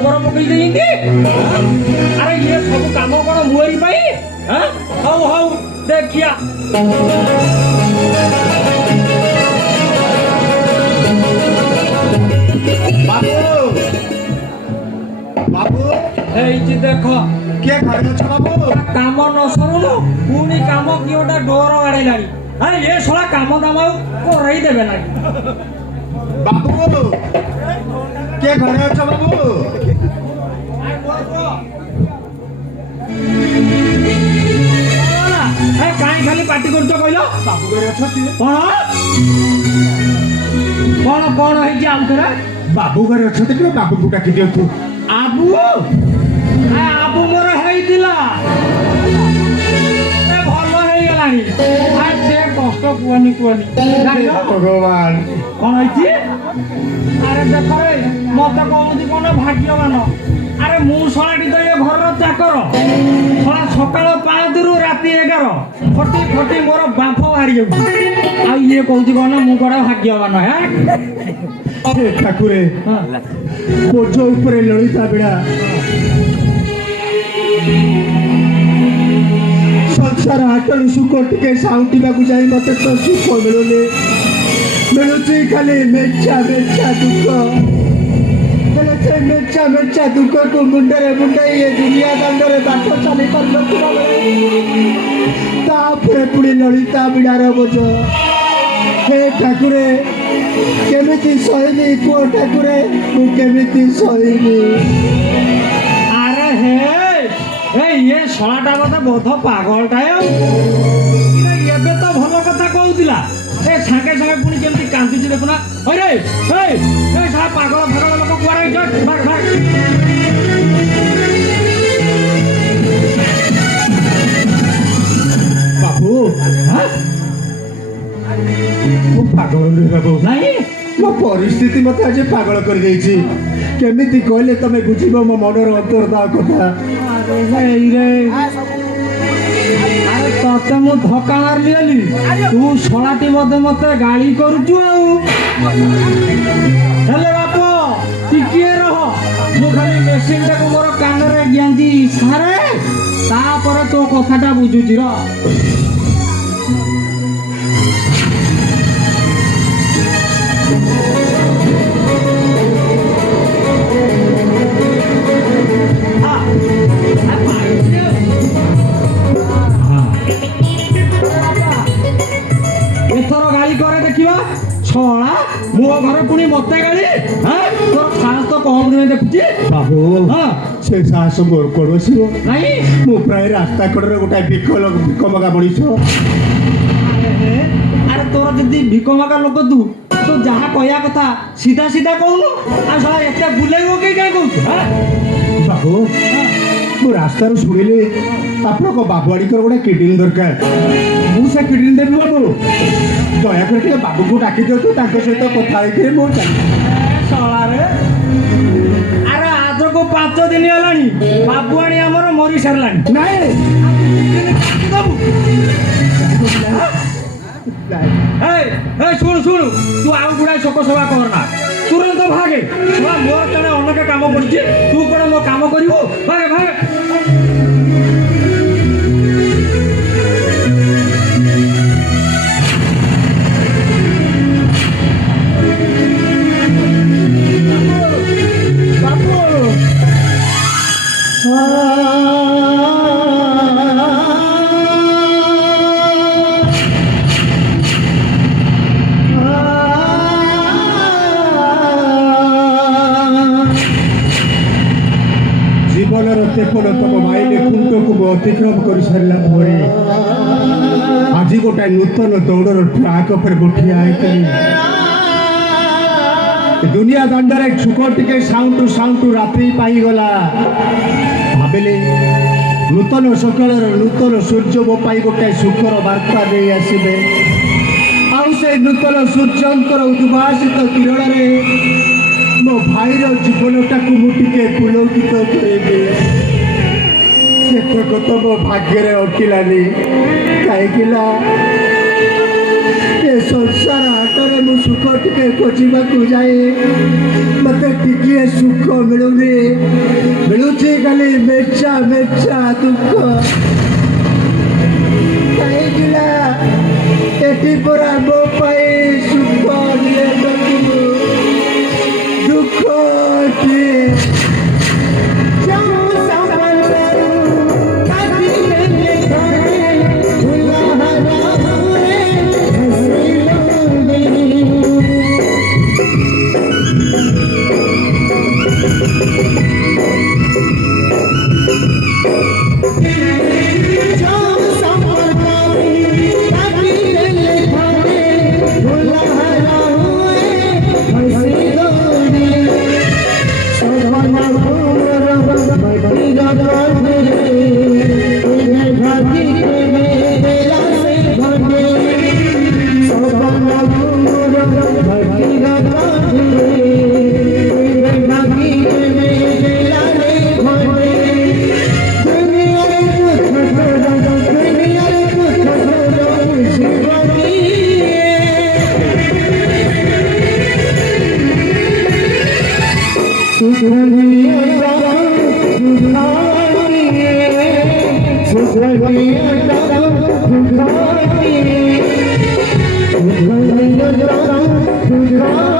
ଗୋବର ପକେଇ ଦେଇଛନ୍ତି। ଆରେ ଇଏ ସବୁ କାମ କଣ ମୁହରି ପାଇଁ? ହଉ ହଉ ଦେଖିଆ। ବାବୁ ବାବୁ ହେଇଛି ଦେଖ କିଏ ଘରେ ଅଛ ବାବୁ? କାମ ନ ସରୁଣୁ ପୁଣି କାମ କିଏ ଗୋଟେ ଡୋର ବାଡ଼େଇଲାଣି। ଏ ଶଳା କାମ ଦାମ ଆଉ କରେଇ ଦେବେ ନାହିଁ। ବାବୁ କିଏ ଘରେ ଅଛ ବାବୁ? କାହିଁ ଖାଲି ପାଟି କରୁଛ କହିଲ? ବାବୁ ଘରେ ଅଛନ୍ତି? କଣ କଣ କଣ ହେଇଛି ଆଉ ଥରେ? ବାବୁ ଘରେ ଅଛନ୍ତି କି? ବାବୁଙ୍କୁ ଡାକି ଦିଅନ୍ତୁ। ଆବୁ ଆବୁ ମୋର ହେଇଥିଲା, ଭଲ ହେଇଗଲାଣି। ସେ କଷ୍ଟ କୁହନି କୁହନି। ଭଗବାନ କଣ ହେଇଛି? ଆରେ ଦେଖ ରେ ମତେ କହୁଛି କଣ ଭାଗ୍ୟବାନ। ଆରେ ମୁଁ ଶଳାଟି ତ ଏ ଘରର ଚାକର। ଶଳା ସକାଳ 5ରୁ ରାତି 11 ଫଟି ଫଟି ମୋର ବାମ୍ଫ ବାହାରି ଯାଉଛି। ଆଉ ଇଏ କହୁଛି କଣ ମୁଁ କଣ ଭାଗ୍ୟବାନ? ଠାକୁରେ ବୋଝ ଉପରେ ଲଳିତା ବିଡ଼ା ସଂସାର ହାଟରୁ ସୁଖ ଟିକେ ସାଉଁଟିବାକୁ ଯାଇ ମତେ ତ ସୁଖ ମିଳୁନି, ମିଳୁଛି ଖାଲି ମେଞ୍ଚା ମେଞ୍ଚା ଦୁଃଖ। ହେଲେ ସେ ମେଞ୍ଚା ମେଞ୍ଚା ଦୁଃଖକୁ ମୁଣ୍ଡରେ ମୁଣ୍ଡେଇ ଏ ଦୁନିଆ ଦାଣ୍ଡରେ ବାଟ ଚାଲି ପାରୁନଥିବା ବେଳେ ତାପରେ ପୁଣି ଲଳିତା ବିଡ଼ାର ବୋଝ। ହେ ଠାକୁରେ କେମିତି ସହିବି? କୁହ ଠାକୁରେ ମୁଁ କେମିତି ସହିବି? ଆରେ ହେ ଇଏ ଶଳାଟା ବୋଧେ ବୋଧ ପାଗଳଟାଏ। ଏବେ ତ ଭଲ କଥା କହୁଥିଲା, ସାଙ୍ଗେ ସାଙ୍ଗେ ପୁଣି କେମିତି କାନ୍ଦୁଛି ଦେଖୁନା। ଶଳା ପାଗଳ ଫାଗଳ ଲୋକ କୁଆଡ଼େ ବାବୁ ମୁଁ ପାଗଳ ନୁହେଁ ବାବୁ। ନାଇଁ ମୋ ପରିସ୍ଥିତି ମତେ ଆଜି ପାଗଳ କରିଦେଇଛି। କେମିତି କହିଲେ ତମେ ବୁଝିବ ମୋ ମନର ଅନ୍ତର୍ଦା କଥା? ଆରେ ତତେ ମୁଁ ଧକ୍କା ମାରିଲି ହେଲି, ତୁ ଶଳାଟି ବୋଧେ ମତେ ଗାଳି କରୁଛୁ। ଆଉ ହେଲେ ବାପ ଟିକିଏ ରହ, ମୁଁ ଖାଲି ମେସିନଟାକୁ ମୋର କାନରେ ଗ୍ୟାଞ୍ଜି ସାରେ, ତାପରେ ତୋ କଥାଟା ବୁଝୁଛି। ର ଏଥର ଗାଳି করে ଦେଖିବା। ଛଳା ମୋ ଘରେ ପୁଣି ମତେ ଗାଳି? ତୋର ସାହସ ତ କମ ଦିନେ ଦେଖୁଛି ବାବୁ। ସେ ସାହସ ମୋର କଣ ଆସିବ? ନାଇଁ ମୁଁ ପ୍ରାୟ ରାସ୍ତା କଡ଼ରେ ଗୋଟାଏ ଭିକ ମଗା ମଣିଷ। ଆରେ ତୋର ଯଦି ଭିକ ମଗା ଲୋକ ତୁ ଯାହା କହିବା କଥା ସିଧା ସିଧା କହୁନୁ। ଆଉ ଶଳା ଏତେ ବୁଲେଇ ପକେଇ କାଇଁ କହୁଛୁ? ବାବୁ ମୁଁ ରାସ୍ତାରୁ ଶୁଣିଲି ଆପଣଙ୍କ ବାବୁଆଡ଼ିଙ୍କର ଗୋଟେ କିଡନୀ ଦରକାର। ମୁଁ ସେ କିଡନୀ ଦେବି ବାବୁ। ଦୟାକରି ଟିକେ ବାବୁଙ୍କୁ ଡାକି ଦିଅନ୍ତୁ, ତାଙ୍କ ସହିତ କଥା ହେଇକିରି ମୁଁ ଶଳାରେ। ଆରେ ଆଜକୁ 5 ଦିନ ହେଲାଣି ବାବୁଆଣୀ ଆମର ମରି ସାରିଲାଣି। ନାଇଁ ଶୁଣୁ ଶୁଣୁ, ତୁ ଆଉ ଗୁଡ଼ାଏ ଶୋକ ସଭା କରନା, ତୁରନ୍ତ ଭାଗେ। ମୋର ଜଣେ ଅନେକ କାମ ପଡ଼ିଛି, ତୁ କଣ ମୋ କାମ କରିବୁ? ଭାଗେ ଭାଗେ। ଜୀବନର ତେପନତମ ମାଇଲ ଖୁଣ୍ଟକୁ ମୁଁ ଅତିକ୍ରମ କରିସାରିଲା ପରେ ଆଜି ଗୋଟାଏ ନୂତନ ଦୌଡ଼ର ଟ୍ରାକ୍ ଉପରେ ଠିଆ ହେଇଥିଲି। ଦୁନିଆ ଦାଣ୍ଡରେ ଛୁକ ଟିକେ ସାଉଣ୍ଟୁ ସାଉଣ୍ଟୁ ରାତ୍ରି ପାଇଗଲା। ଭାବିଲି ନୂତନ ସକାଳର ନୂତନ ସୂର୍ଯ୍ୟ ମୋ ପାଇଁ ଗୋଟାଏ ସୁଖର ବାର୍ତ୍ତା ଦେଇ ଆସିବେ। ଆଉ ସେ ନୂତନ ସୂର୍ଯ୍ୟଙ୍କର ଉଦ୍ଭାସିତ କିରଣରେ ମୋ ଭାଇର ଜୀବନଟାକୁ ମୁଁ ଟିକେ ପୁଲକିତ କରିବି। ସେତକ ତ ମୋ ଭାଗ୍ୟରେ ଅଟିଲାନି। କାହିଁକି ନା ଏ ସଂସାର ହାଟରେ ମୁଁ ସୁଖ ଟିକେ ଖୋଜିବାକୁ ଯାଏ ମତେ ଟିକିଏ ସୁଖ ମିଳୁନି, ମିଳୁଛି ଖାଲି ମେଚା ମେଚା ଦୁଃଖ। କାହିଁକି ନା ଏଠି ପରା ମୋ ପାଇଁ ସୁଖ ଦିଏ ତାକୁ ଦୁଃଖ ଦିଏ। Thank you.